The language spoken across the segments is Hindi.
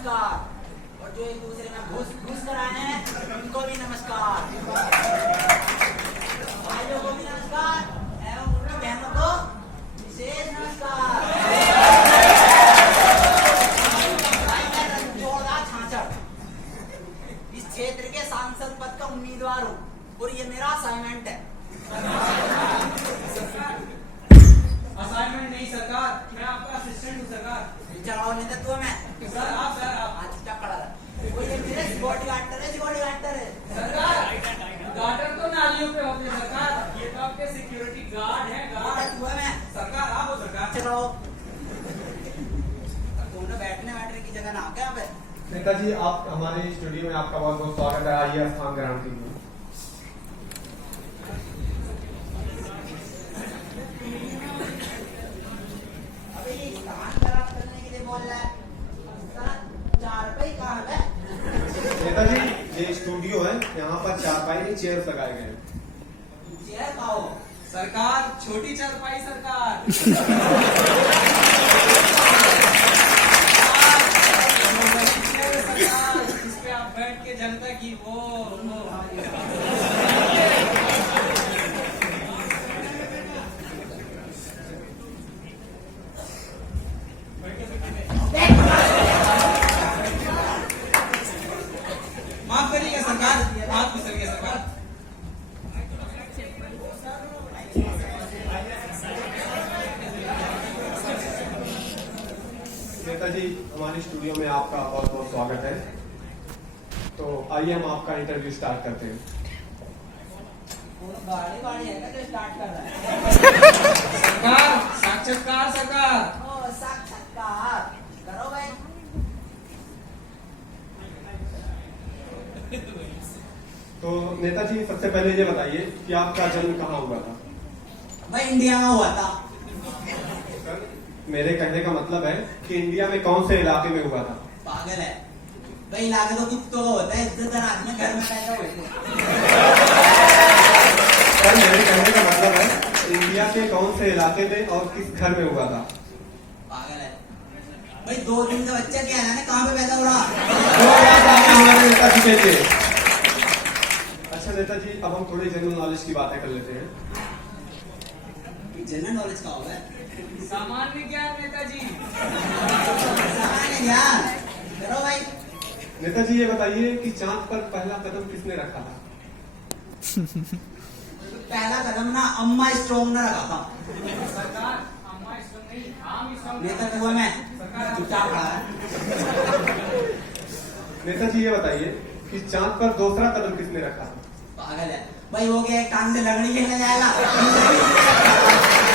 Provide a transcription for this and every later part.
नमस्कार, और जो एक दूसरे में घूस घूस कर आए हैं उनको भी नमस्कार, भाइयों को भी नमस्कार एवं उनकी बहनों को विशेष नमस्कार। भाई मैं रणजोड़ा छाछड़ इस क्षेत्र के सांसद पद का उम्मीदवार हूँ और ये मेरा असाइनमेंट है। असाइनमेंट नहीं सरकार, मैं आपका असिस्टेंट हूँ सरकार। चलाओ नेतृत्व में सर आप आज क्या खड़ा है वो ये मेरे सिक्योरिटी गार्ड है सरकार। गार्डर तो नालियों पे होते हैं सरकार, ये तो आपके सिक्योरिटी गार्ड हैं गार्ड। मैं सरकार आप हो सरकार। चलाओ तुमने बैठने की जगह ना क्या यहाँ पे। नेताजी आप हमारे स्टूडियो में आपका बहुत बहुत स्वागत है। आइए स्थान ग्रहण कीजिए। अभी स्थान ग्रहण करने के लिए बोल रहा है, चारपाई कहाँ है? नेताजी ये स्टूडियो है, यहाँ पर चारपाई नहीं चेयर लगाए गए हैं। चेयर खाओ सरकार, छोटी चारपाई सरकार। इस पे आप बैठ के जनता की वो माफ करिएगा सरकार, माफ करिए सरकार। नेताजी हमारे स्टूडियो में आपका बहुत बहुत स्वागत है। तो आइए हम आपका इंटरव्यू स्टार्ट करते हैं। गाड़ी है क्या जो स्टार्ट कर रहा है? सरकार, साक्षात्कार सरकार। ओ साक्षात्कार करो भाई। तो नेताजी सबसे पहले ये बताइए कि आपका जन्म कहाँ हुआ था? भाई इंडिया में हुआ था। सर मेरे कहने का मतलब है कि इंडिया में कौन से इलाके में हुआ था? पागल है भाई, इलाके तो कुत्तों का होता है, इज्जतदार आदमी घर में पैदा हुए थे। सर मेरे कहने का मतलब है इंडिया के कौन से इलाके में और किस घर में हुआ था? पागल है भाई, 2 दिन का बच्चा क्या है ना, कहाँ पे पैदा हो रहा? हमारे नेताजी के लिए। अच्छा नेताजी अब हम थोड़ी जनरल नॉलेज की बातें कर लेते हैं। जनरल नॉलेज का होगा सामान्य ज्ञान नेताजी। सामान्य ज्ञान करो भाई। नेताजी ये बताइए कि चांद पर पहला कदम किसने रखा था? पहला कदम ना अम्मा स्ट्रोंग ने रखा था। सरकार अम्मा स्ट्रोंग नहीं, हम स्ट्रोंग। नेतृत्व में चुपचाप खड़ा है। नेताजी ये बताइए कि चांद पर दूसरा कदम किसने रखा था? पागल है भाई, वो क्या एक टांग से लगड़ी खेलने जाएगा?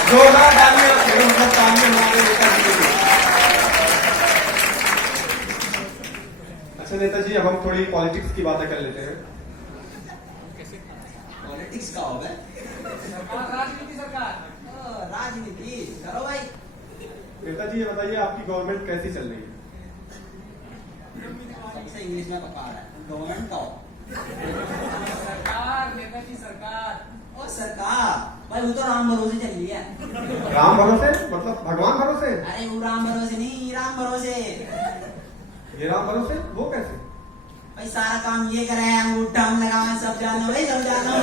जोरदार तालियां मतलब तालियां हमारे नेताजी के लिए। अच्छा नेताजी अब हम थोड़ी पॉलिटिक्स की बातें कर लेते हैं। पॉलिटिक्स का होगा सरकार, राजनीति सरकार। राजनीति करो भाई। नेताजी ये बताइए आपकी गवर्नमेंट कैसी चल रही है? सबसे इंग्लिश में पका रहा है, गवर्नमेंट का हो। सरकार नेताजी सरकार। ओ सरकार भाई, वो तो राम भरोसे चल रही है। राम भरोसे मतलब भगवान भरोसे? अरे वो राम भरोसे नहीं, राम भरोसे। ये राम भरोसे वो कैसे? भाई सारा काम ये करे, अंगूठा हम लगावे, सब जानो भाई, सब जानो।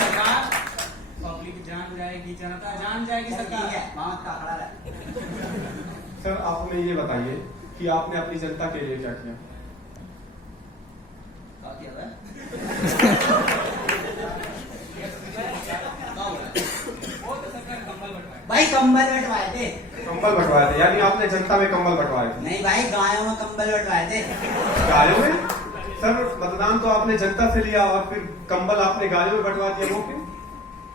सरकार पब्लिक जान जाएगी, जनता जान जाएगी सरकार। ठीक है, मामा का खड़ा रहे। सर आप हमें ये बताइए कि आपने अपनी जनता के लिए क्या किया? क्या किया भाई? वो तो सरकार कंबल बंटवाए। भाई कंबल बंटवाए थे। कंबल बंटवाए थे, यानी आपने जनता में कंबल बंटवाए थे? नहीं भाई, गायों में कंबल बंटवाए थे। गायों में? सर मतदान तो आपने जनता से लिया और फिर कंबल आपने गायों में बंटवा दिया, वो क्यों?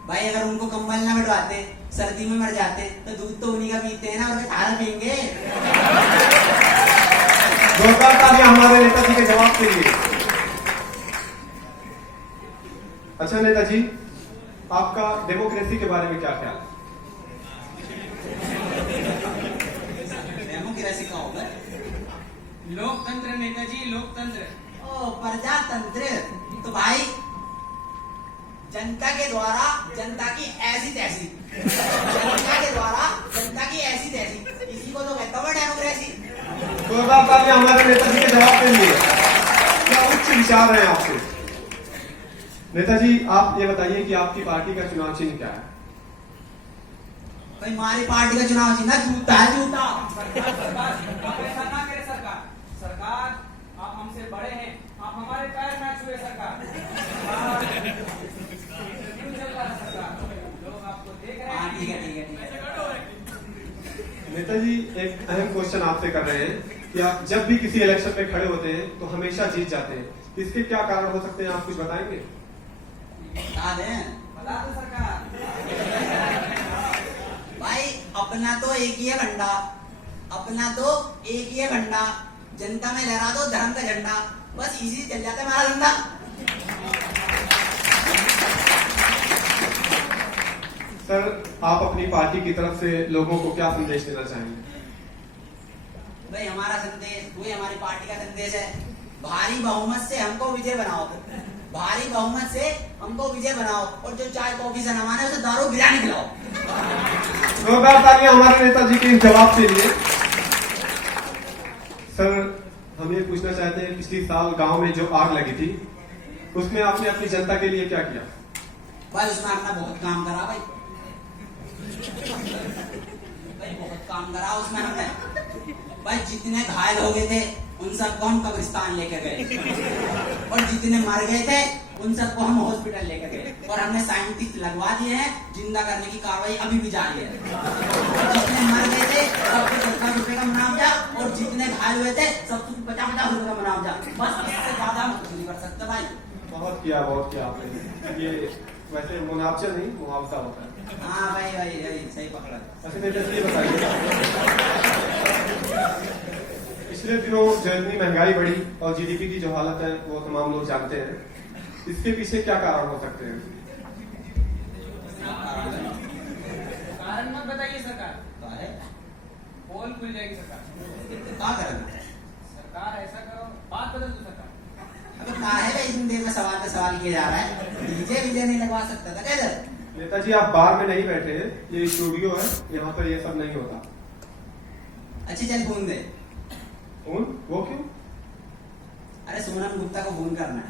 भाई अगर उनको कंबल ना बंटवाते, सर्दी में मर जाते, तो दूध तो उन्हीं का पीते हैं ना, और थारा पियेंगे। जोरदार तालियां हमारे नेताजी के जवाब के लिए। अच्छा नेताजी आपका डेमोक्रेसी के बारे में क्या ख्याल है? डेमोक्रेसी का होगा लोकतंत्र नेताजी, लोकतंत्र। ओ प्रजातंत्र तो भाई जनता के द्वारा जनता की ऐसी तैसी, जनता के द्वारा जनता की ऐसी तैसी, इसी को तो कहता हूँ डेमोक्रेसी। तो जोरदार तालियां हमारे नेताजी के जवाब के लिए। क्या उच्च विचार हैं आपके। नेताजी आप ये बताइए कि आपकी पार्टी का चुनाव चिन्ह क्या है। भाई हमारी पार्टी का चुनाव चिन्ह जूता है, जूता। आप ऐसा ना करें सरकार। सरकार आप हमसे बड़े हैं, आप हमारे पैर ना छुए सरकार। इंटरव्यू चल रहा है सरकार, लोग आपको देख रहे हाँ हैं। ठीक है, ठीक है, ठीक है। नेताजी एक अहम क्वेश्चन आपसे कर रहे हैं कि आप जब भी किसी इलेक्शन में खड़े होते हैं तो हमेशा जीत जाते हैं। इसके क्या कारण हो सकते हैं, आप कुछ बताएंगे। बता दें बता दो सरकार। भाई, अपना तो एक ही है झंडा, अपना तो एक ही है झंडा। जनता में लहरा दो धर्म का झंडा, बस इसी से चल जाता है हमारा धंधा। सर आप अपनी पार्टी की तरफ से लोगों को क्या संदेश देना चाहेंगे। भाई हमारा संदेश, वही हमारी पार्टी का संदेश है, भारी बहुमत से हमको विजय बनाओ, भारी बहुमत से हमको विजय बनाओ, और जो चाय कॉफी से न माने उसे दारू बिरयानी खिलाओ। जोरदार तालियां हमारे नेताजी के इस जवाब के लिए। सर हम ये पूछना चाहते हैं, पिछले साल गांव में जो आग लगी थी उसमें आपने अपनी जनता के लिए क्या किया। भाई उसमें अपना बहुत काम करा भाई, भाई बहुत काम करा उसमें हमने। भाई जितने घायल हो गए थे उन सबको हम कब्रिस्तान लेकर गए, और जितने मर गए थे उन सबको हम हॉस्पिटल लेकर गए, और हमने साइंटिस्ट लगवा दिए हैं, जिंदा करने की कार्रवाई अभी भी जारी है। जितने मर गए थे सबको 10,000 रुपए का मुआवजा, और जितने घायल हुए थे सबको 50-50 रुपए का मुआवजा। बस इससे ज्यादा हम कुछ नहीं कर सकते भाई। बहुत किया आपने। ये वैसे मुआवजा नहीं मुआवजा होता है। हाँ भाई भाई भाई सही पकड़ा। अच्छा नेताजी ये बताइए, पिछले दिनों जो इतनी महंगाई बढ़ी और जीडीपी की जो हालत है वो तमाम लोग जानते हैं, इसके पीछे क्या कारण हो सकते हैं। कारण मत बताइए सरकार, तो है पोल खुल जाएगी सरकार। क्या करें सरकार ऐसा करो, बात बदल दो सरकार। अबे कहा है भाई, इतनी देर में सवाल पे सवाल किया जा रहा है। डीजे विजय नहीं लगवा सकता था क्या इधर। नेताजी आप बार में नहीं बैठे हैं, ये स्टूडियो है, यहाँ पर ये सब नहीं होता। अच्छी चल फोन दे। फोन वो क्यों। अरे सोनम गुप्ता को फोन करना है।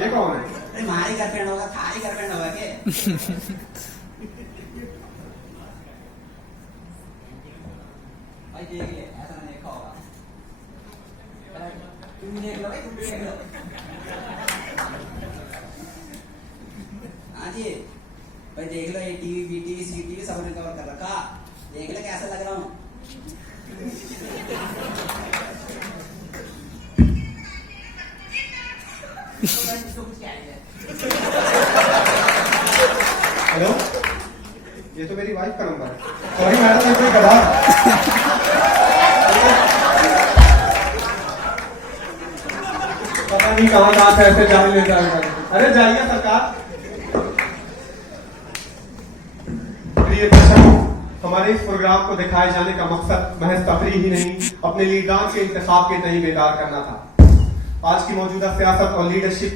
ये कौन है। अरे हमारी गर्लफ्रेंड होगा, थारी गर्लफ्रेंड होगा के। भाई देख ले, ऐसा नहीं देखा होगा। तुम देख लो भाई, तुम देख लो। हाँ जी भाई देख लो, ये टीवी बीटीवी सीटीवी सब ने कवर कर रखा, देख ले कैसा लग रहा हूँ। हेलो, ये तो मेरी वाइफ का नंबर है। सॉरी मैडम, ये कोई गधा। पता नहीं कहाँ से ऐसे जाने ले जाएगा। अरे जाइए सरकार। प्रिय दर्शकों, हमारे इस प्रोग्राम को दिखाए जाने का मकसद महज तफरीह ही नहीं, अपने लीडर के इंतखाब के तय बेकार करना था। आज की मौजूदा सियासत और लीडरशिप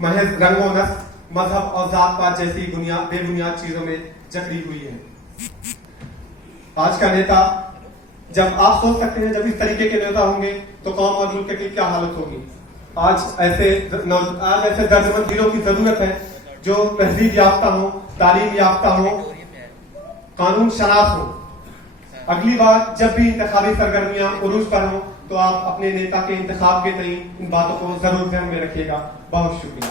महज रंगो नस्ल, मजहब और जात पात जैसी बेबुनियाद चीजों में जकड़ी हुई है। आज का नेता, जब आप सोच सकते हैं जब इस तरीके के नेता होंगे तो कौम और मुल्क की क्या हालत होगी। आज ऐसे दर्जमंद दिलों की जरूरत है जो तहजीब याफ्ता हो, तालीम याफ्ता हो, कानून शनास हो। अगली बार जब भी इंतखाबी सरगर्मियां उरूज पर हो तो आप अपने नेता के इंतखाब के तय इन बातों को जरूर ध्यान में रखिएगा। बहुत शुक्रिया।